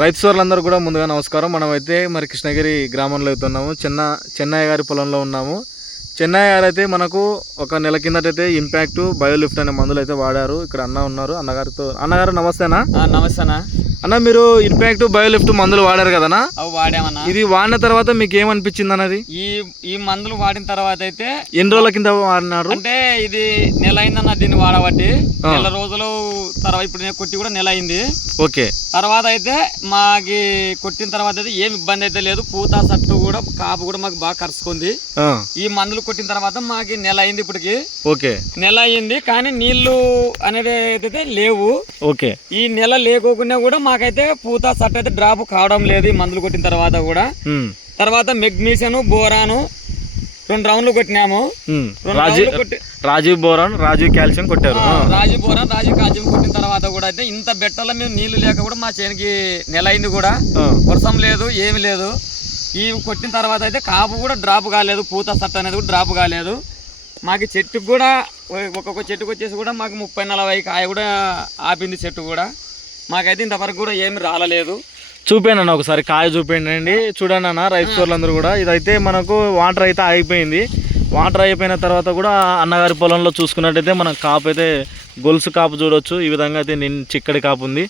రైతు సోదరులందరూ కూడా ముందుగా నమస్కారం. మనమైతే మరి కృష్ణగిరి గ్రామంలో అయితే ఉన్నాము. చెన్నయ్య గారి పొలంలో ఉన్నాము. చెన్నయ్య గారు అయితే మనకు ఒక నెల కిందటైతే ఇంపాక్ట్ బయోలిఫ్ట్ అనే మందులు అయితే వాడారు. ఇక్కడ అన్న ఉన్నారు. అన్నగారు నమస్తేనా? నమస్తేనా అన్న, మీరు ఇంపాక్ట్ బయోలిఫ్ట్ మందులు వాడారు కదనా? వాడామన్నా. ఇది వాడిన తర్వాత మీకు ఏమనిపించింది అన్నది? ఈ మందులు వాడిన తర్వాత అయితే ఎన్ని రోజుల కింద వాడినారు? అంటే ఇది నెల అయిందన్న దీన్ని వాడబట్టి. నెల రోజులు తర్వాత ఇప్పుడు నేను కొట్టి కూడా నెల అయింది. ఓకే. తర్వాత అయితే మాకి కొట్టిన తర్వాత అయితే ఏం ఇబ్బంది అయితే లేదు. పూత సట్టు కూడా కాపు కూడా మాకు బాగా కరుచుకుంది. ఈ మందులు కొట్టిన తర్వాత మాకి నెల అయింది ఇప్పటికి. ఓకే, నెల అయింది కానీ నీళ్లు అనేది అయితే లేవు. ఓకే. ఈ నెల లేకోకుండా కూడా మాకైతే పూత సట్టు అయితే డ్రాప్ కావడం లేదు ఈ మందులు కొట్టిన తర్వాత కూడా. తర్వాత మెగ్నీషియం బోరాను 2 రౌండ్లు కొట్టినాము. రాజీవ్ బోరాన్ రాజీవ్ కాల్షియం కొట్టారు. రాజీవ్ బోరాన్ రాజీవ్ కాల్షియం కొట్టిన తర్వాత కూడా అయితే ఇంత బెట్టలో మేము నీళ్లు లేక కూడా మా చేనికి నెల అయింది కూడా. వర్షం లేదు, ఏమి లేదు. ఈ కొట్టిన తర్వాత అయితే కాపు కూడా డ్రాప్ కాలేదు. పూత సట్టు అనేది కూడా డ్రాప్ కాలేదు. మాకు చెట్టుకు కూడా ఒక్కొక్క చెట్టుకు వచ్చేసి కూడా మాకు 30-40 కాయ కూడా ఆపింది చెట్టు కూడా. మాకైతే ఇంతవరకు కూడా ఏమి రాలేదు. చూపాను అన్న, ఒకసారి కాయ చూపేయండి. చూడండి అన్న రైతు సోదరులందరూ కూడా. ఇదైతే మనకు వాటర్ అయితే ఆగిపోయింది. వాటర్ అయిపోయిన తర్వాత కూడా అన్నగారి పొలంలో చూసుకున్నట్టయితే మనం కాపు అయితే గొలుసు కాపు చూడొచ్చు. ఈ విధంగా అయితే చిక్కడి కాపు ఉంది.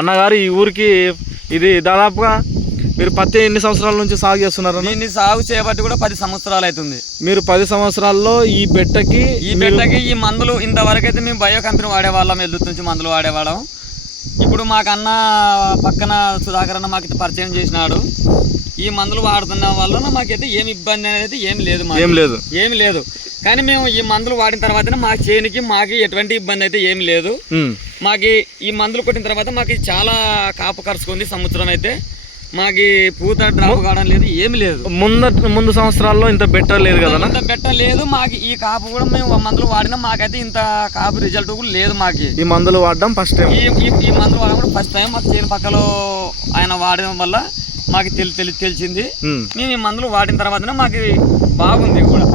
అన్నగారు ఈ ఊరికి ఇది దాదాపుగా మీరు పత్తి ఎన్ని సంవత్సరాల నుంచి సాగు చేస్తున్నారు? దీన్ని సాగు చేయబట్టి కూడా 10 సంవత్సరాలు అవుతుంది. మీరు 10 సంవత్సరాల్లో ఈ బెట్టకి ఈ మందులు ఇంతవరకు అయితే మేము బయో కంపెనీ వాడేవాళ్ళం. ఎల్లుతు నుంచి మందులు వాడేవాళ్ళం. ఇప్పుడు మాకన్నా పక్కన సుధాకర్ అన్న మాకు పరిచయం చేసినాడు. ఈ మందులు వాడుతున్న వల్ల మాకైతే ఏమి ఇబ్బంది అనేది ఏమి లేదు. కానీ మేము ఈ మందులు వాడిన తర్వాతనే మా చేనికి మాకు ఎటువంటి ఇబ్బంది అయితే ఏమి లేదు. మాకు ఈ మందులు కొట్టిన తర్వాత మాకు చాలా కాపు కరుచుకుంది. సంవత్సరం అయితే మాకు పూత డ్రాప్ కావడం లేదు, ఏమి లేదు. ముందు సంవత్సరాల్లో ఇంత బెటర్ లేదు కదా? ఇంత బెటర్ లేదు. మాకు ఈ కాపు కూడా మేము మందులు వాడినా మాకైతే ఇంత కాపు రిజల్ట్ కూడా లేదు. మాకు ఈ మందులు వాడడం ఫస్ట్ టైం. ఈ మందులు వాడడం కూడా ఫస్ట్ టైం. మాకు చేను పక్కలో ఆయన వాడడం వల్ల మాకు తెలిసింది. మేము ఈ మందులు వాడిన తర్వాతనే మాకు బాగుంది కూడా.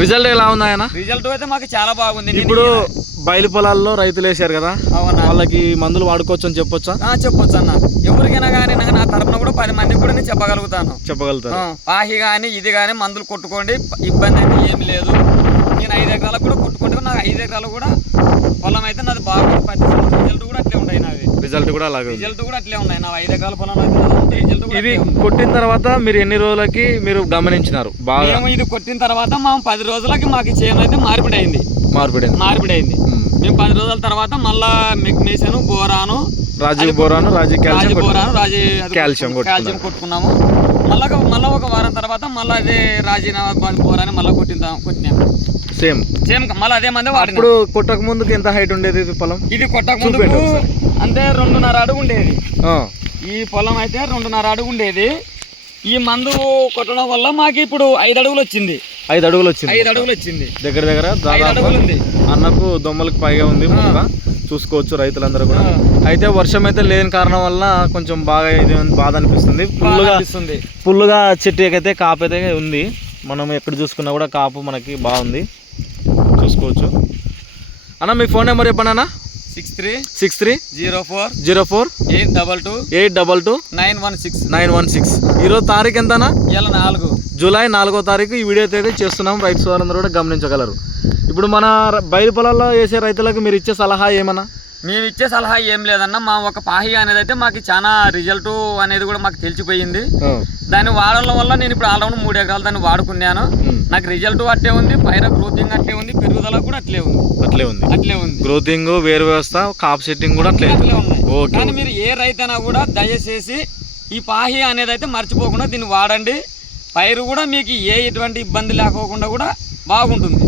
రిజల్ట్ ఎలా ఉంది ఆయన? రిజల్ట్ అయితే మాకు చాలా బాగుంది. ఇప్పుడు బయలు పొలాల్లో రైతులు వేసారు కదా, వాళ్ళకి మందులు వాడుకోవచ్చు అని చెప్పొచ్చా? చెప్పొచ్చు అన్న. ఎవరికైనా కానీ నా తరపున కూడా 10 మందికి కూడా నేను చెప్పగలుగుతాను. పాహి కానీ ఇది కానీ మందులు కొట్టుకోండి, ఇబ్బంది అయితే ఏమి లేదు. నేను 5 ఎకరాలకు కూడా కొట్టుకుంటే నాకు 5 ఎకరాలు కూడా పొలం అయితే నాది బాగుంది. 10 రిజల్ట్ కూడా అట్లే ఉంటాయి. నాది రిజల్ట్ కూడా అట్లే ఉన్నాయి. నా 5 ఎకరాల పొలం అయితే రిజల్ట్ కూడా. ఇది కొట్టిన తర్వాత మీరు ఎన్ని రోజులకి మీరు గమనించినారు? బాగా ఇది కొట్టిన తర్వాత మా 10 రోజులకి మాకు చేను అయితే మార్పిడి అయింది. మేము 10 రోజుల తర్వాత మళ్ళా మెగ్నీషియం బోరాను రాజీవ్ కాల్షియం కొట్టుకున్నాము. మళ్ళా ఒక వారం తర్వాత మళ్ళీ అదే బోరాని మళ్ళీ కొట్టినాము. సేమ్ మళ్ళీ అదే మంది వాడి. ఇప్పుడు కొట్టక ముందుకు ఎంత హైట్ ఉండేది పొలం? ఇది కొట్టక ముందు అంటే 2.5 అడుగు ఉండేది. ఈ పొలం అయితే 2.5 అడుగు ఉండేది. ఈ మందు కొట్టడం వల్ల మాకు ఇప్పుడు 5 అడుగులు వచ్చింది. 5 అడుగులు వచ్చింది. దగ్గర ఉంది. అన్నకు దొమ్మలకు పైగా ఉంది. చూసుకోవచ్చు రైతులందరూ కూడా. అయితే వర్షం అయితే లేని కారణం వల్ల కొంచెం బాధ అనిపిస్తుంది. పుల్లుగా చెట్టుకైతే కాపు అయితే ఉంది. మనం ఎక్కడ చూసుకున్నా కూడా కాపు మనకి బాగుంది, చూసుకోవచ్చు. అన్న మీ ఫోన్ నెంబర్ చెప్పండి అన్న. 6304 822 916. ఈరోజు తారీఖు ఎంతనా? జూలై 4వ తారీఖు. ఈ వీడియో అయితే చేస్తున్నాం. రైతు సోదరులందరూ కూడా గమనించగలరు. ఇప్పుడు మన బయలు పొలాల్లో వేసే రైతులకు మీరు ఇచ్చే సలహా ఏమన్నా? మేము ఇచ్చే సలహా ఏం లేదన్న. మా ఒక పాహి అనేది అయితే మాకు చాలా రిజల్ట్ అనేది కూడా మాకు తెలిసిపోయింది. దాన్ని వాడడం వల్ల నేను ఇప్పుడు ఆల్రౌండ్ 3 ఎకరాలు దాన్ని వాడుకున్నాను. నాకు రిజల్ట్ అట్లే ఉంది, పైన గ్రోతింగ్ అట్లే ఉంది, పెరుగుదల కూడా అట్లే ఉంది. గ్రోతింగ్, వేరు వ్యవస్థ, కాప్ సెట్టింగ్ కూడా అట్లే ఉంది. కానీ మీరు ఏ రైతైనా కూడా దయచేసి ఈ పాహి అనేది అయితే మర్చిపోకుండా దీన్ని వాడండి. పైరు కూడా మీకు ఎటువంటి ఇబ్బంది లేకోకుండా కూడా బాగుంటుంది.